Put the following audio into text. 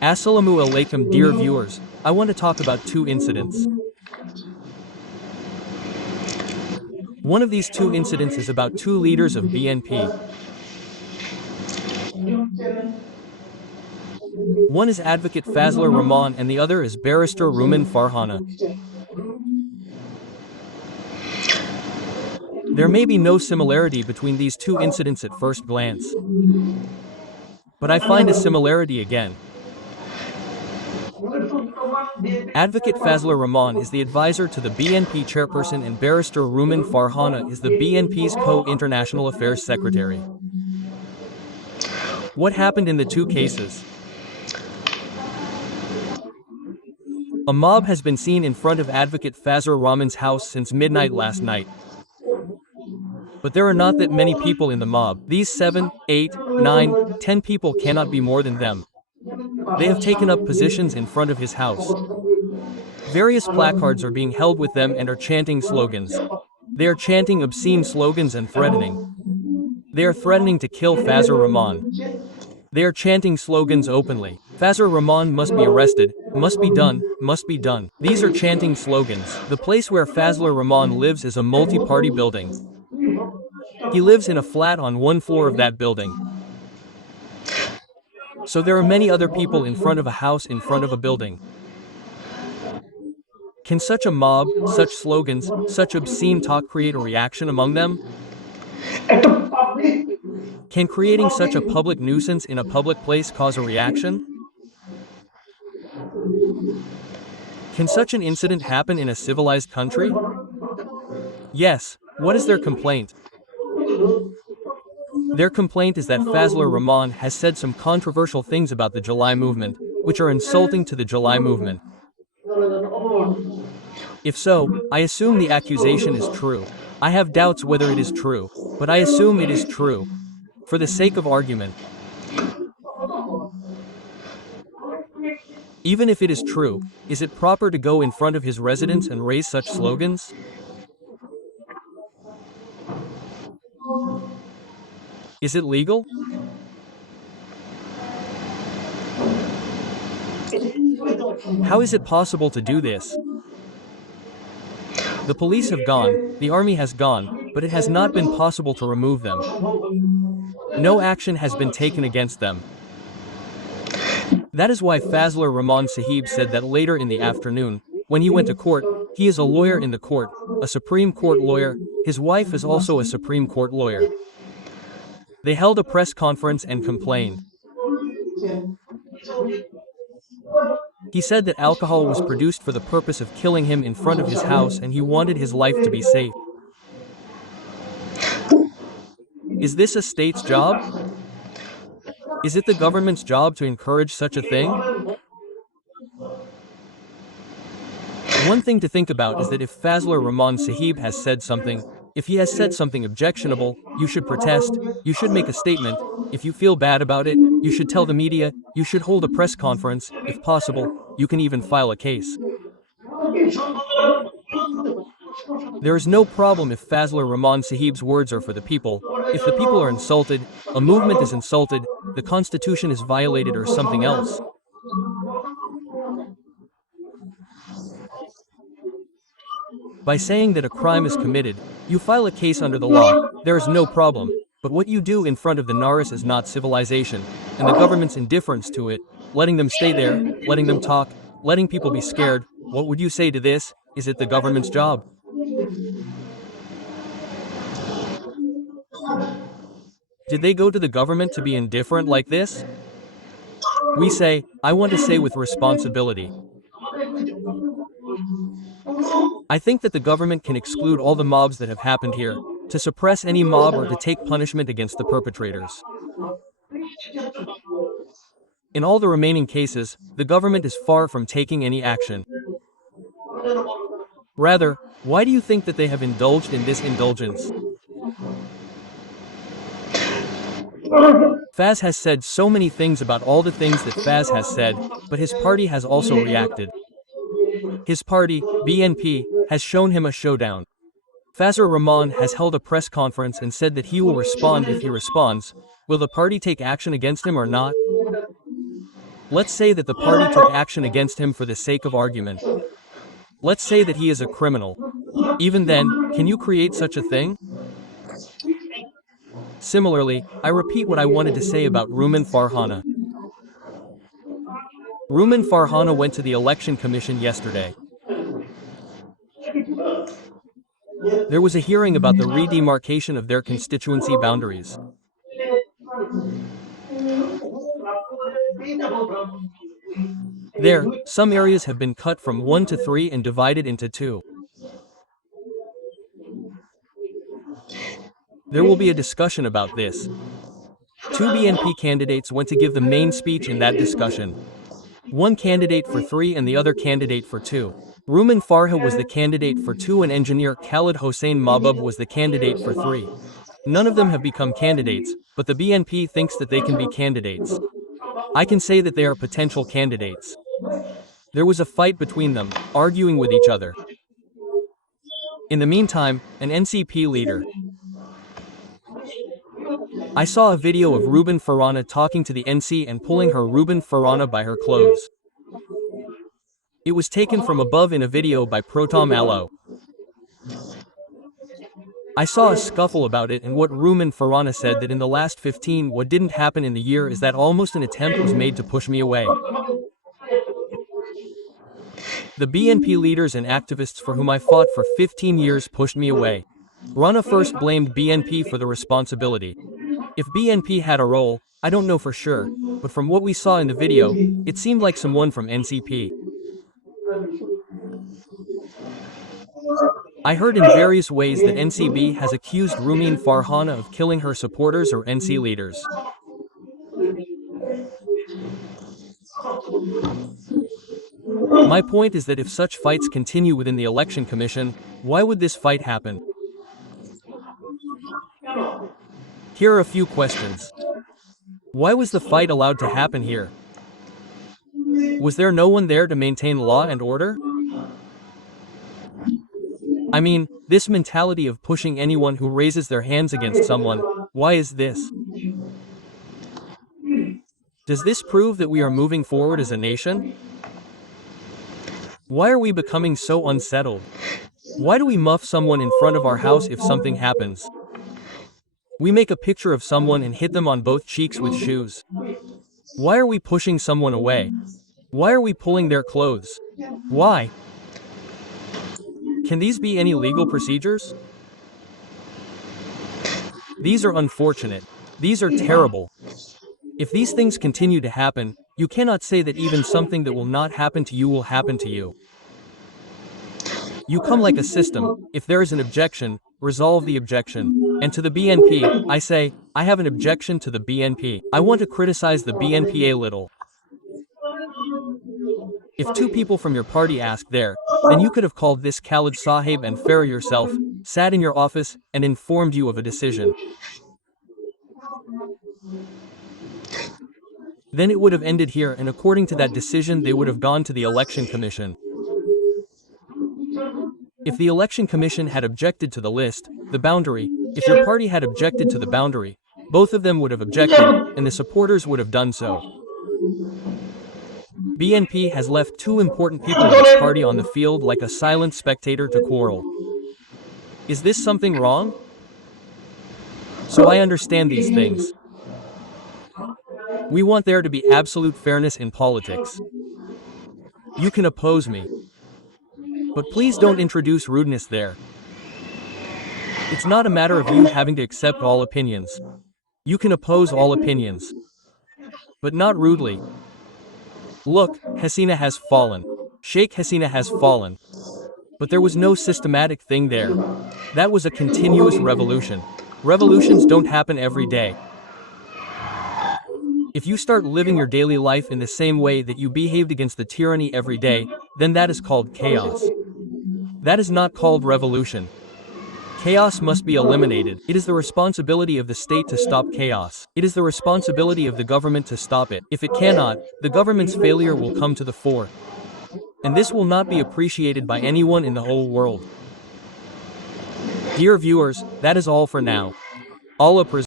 Assalamu alaikum dear viewers, I want to talk about two incidents. One of these two incidents is about two leaders of BNP. One is advocate Fasler Raman and the other is barrister Raman Farhana. There may be no similarity between these two incidents at first glance, but I find a similarity again. Advocate Fasler Raman is the advisor to the BNP chairperson and barrister Raman Farhana is the BNP's co-international affairs secretary. What happened in the two cases? A mob has been seen in front of advocate Fasler Raman's house since midnight last night. But there are not that many people in the mob. These 7, 8, 9, 10 people cannot be more than them. They have taken up positions in front of his house. Various placards are being held with them and are chanting slogans. They are chanting obscene slogans and threatening. They are threatening to kill Fasler Raman. They are chanting slogans openly. Fasler Raman must be arrested, must be done, must be done. These are chanting slogans. The place where Fasler Raman lives is a multi-party building. He lives in a flat on one floor of that building. So there are many other people in front of a house in front of a building. Can such a mob, such slogans, such obscene talk create a reaction among them? Can creating such a public nuisance in a public place cause a reaction? Can such an incident happen in a civilized country? Yes. What is their complaint? Their complaint is that Fasler Raman has said some controversial things about the July movement, which are insulting to the July movement. If so, I assume the accusation is true. I have doubts whether it is true, but I assume it is true, for the sake of argument. Even if it is true, is it proper to go in front of his residence and raise such slogans? Is it legal? How is it possible to do this? The police have gone, the army has gone, but it has not been possible to remove them. No action has been taken against them. That is why Fasler Raman Sahib said that later in the afternoon, when he went to court, he is a lawyer in the court, a Supreme Court lawyer, his wife is also a Supreme Court lawyer. They held a press conference and complained. He said that alcohol was produced for the purpose of killing him in front of his house and he wanted his life to be safe. Is this a state's job? Is it the government's job to encourage such a thing? One thing to think about is that if Fasler Raman Sahib has said something, if he has said something objectionable, you should protest, you should make a statement, if you feel bad about it, you should tell the media, you should hold a press conference, if possible, you can even file a case. There is no problem if Fasler Raman Sahib's words are for the people. If the people are insulted, a movement is insulted, the constitution is violated or something else. By saying that a crime is committed, you file a case under the law, there is no problem. But what you do in front of the Naras is not civilization, and the government's indifference to it, letting them stay there, letting them talk, letting people be scared, what would you say to this? Is it the government's job? Did they go to the government to be indifferent like this? We say, I want to say with responsibility. I think that the government can exclude all the mobs that have happened here, to suppress any mob or to take punishment against the perpetrators. In all the remaining cases, the government is far from taking any action. Rather, why do you think that they have indulged in this indulgence? Faz has said so many things about all the things that Faz has said, but his party has also reacted. His party, BNP, has shown him a showdown. Fasler Raman has held a press conference and said that he will respond if he responds. Will the party take action against him or not? Let's say that the party took action against him for the sake of argument. Let's say that he is a criminal. Even then, can you create such a thing? Similarly, I repeat what I wanted to say about Raman Farhana. Raman Farhana went to the election commission yesterday. There was a hearing about the redemarcation of their constituency boundaries. There, some areas have been cut from 1 to 3 and divided into 2. There will be a discussion about this. 2 BNP candidates went to give the main speech in that discussion. One candidate for 3 and the other candidate for 2. Raman Farha was the candidate for 2 and engineer Khalid Hossein Mahbub was the candidate for 3. None of them have become candidates, but the BNP thinks that they can be candidates. I can say that they are potential candidates. There was a fight between them, arguing with each other. In the meantime, an NCP leader. I saw a video of Raman Farhana talking to the NC and pulling her Raman Farhana by her clothes. It was taken from above in a video by Protom Allo. I saw a scuffle about it and what Raman Farhana said that in the last 15 what didn't happen in the year is that almost an attempt was made to push me away. The BNP leaders and activists for whom I fought for 15 years pushed me away. Rana first blamed BNP for the responsibility. If BNP had a role, I don't know for sure, but from what we saw in the video, it seemed like someone from NCP. I heard in various ways that NCB has accused Raman Farhana of killing her supporters or NC leaders. My point is that if such fights continue within the election commission, why would this fight happen? Here are a few questions. Why was the fight allowed to happen here? Was there no one there to maintain law and order? I mean, this mentality of pushing anyone who raises their hands against someone, why is this? Does this prove that we are moving forward as a nation? Why are we becoming so unsettled? Why do we muff someone in front of our house if something happens? We make a picture of someone and hit them on both cheeks with shoes. Why are we pushing someone away? Why are we pulling their clothes? Why? Can these be any legal procedures? These are unfortunate. These are terrible. If these things continue to happen, you cannot say that even something that will not happen to you will happen to you. You come like a system. If there is an objection, resolve the objection. And to the BNP, I say, I have an objection to the BNP. I want to criticize the BNP a little. If 2 people from your party asked there, then you could have called this Khalid Sahib and Farah yourself, sat in your office, and informed you of a decision. Then it would have ended here and according to that decision they would have gone to the election commission. If the election commission had objected to the list, the boundary, if your party had objected to the boundary, both of them would have objected, and the supporters would have done so. BNP has left 2 important people of its party on the field like a silent spectator to quarrel. Is this something wrong? So I understand these things. We want there to be absolute fairness in politics. You can oppose me. But please don't introduce rudeness there. It's not a matter of you having to accept all opinions. You can oppose all opinions. But not rudely. Look, Hasina has fallen. Sheikh Hasina has fallen. But there was no systematic thing there. That was a continuous revolution. Revolutions don't happen every day. If you start living your daily life in the same way that you behaved against the tyranny every day, then that is called chaos. That is not called revolution. Chaos must be eliminated. It is the responsibility of the state to stop chaos. It is the responsibility of the government to stop it. If it cannot, the government's failure will come to the fore. And this will not be appreciated by anyone in the whole world. Dear viewers, that is all for now. Allah preserve.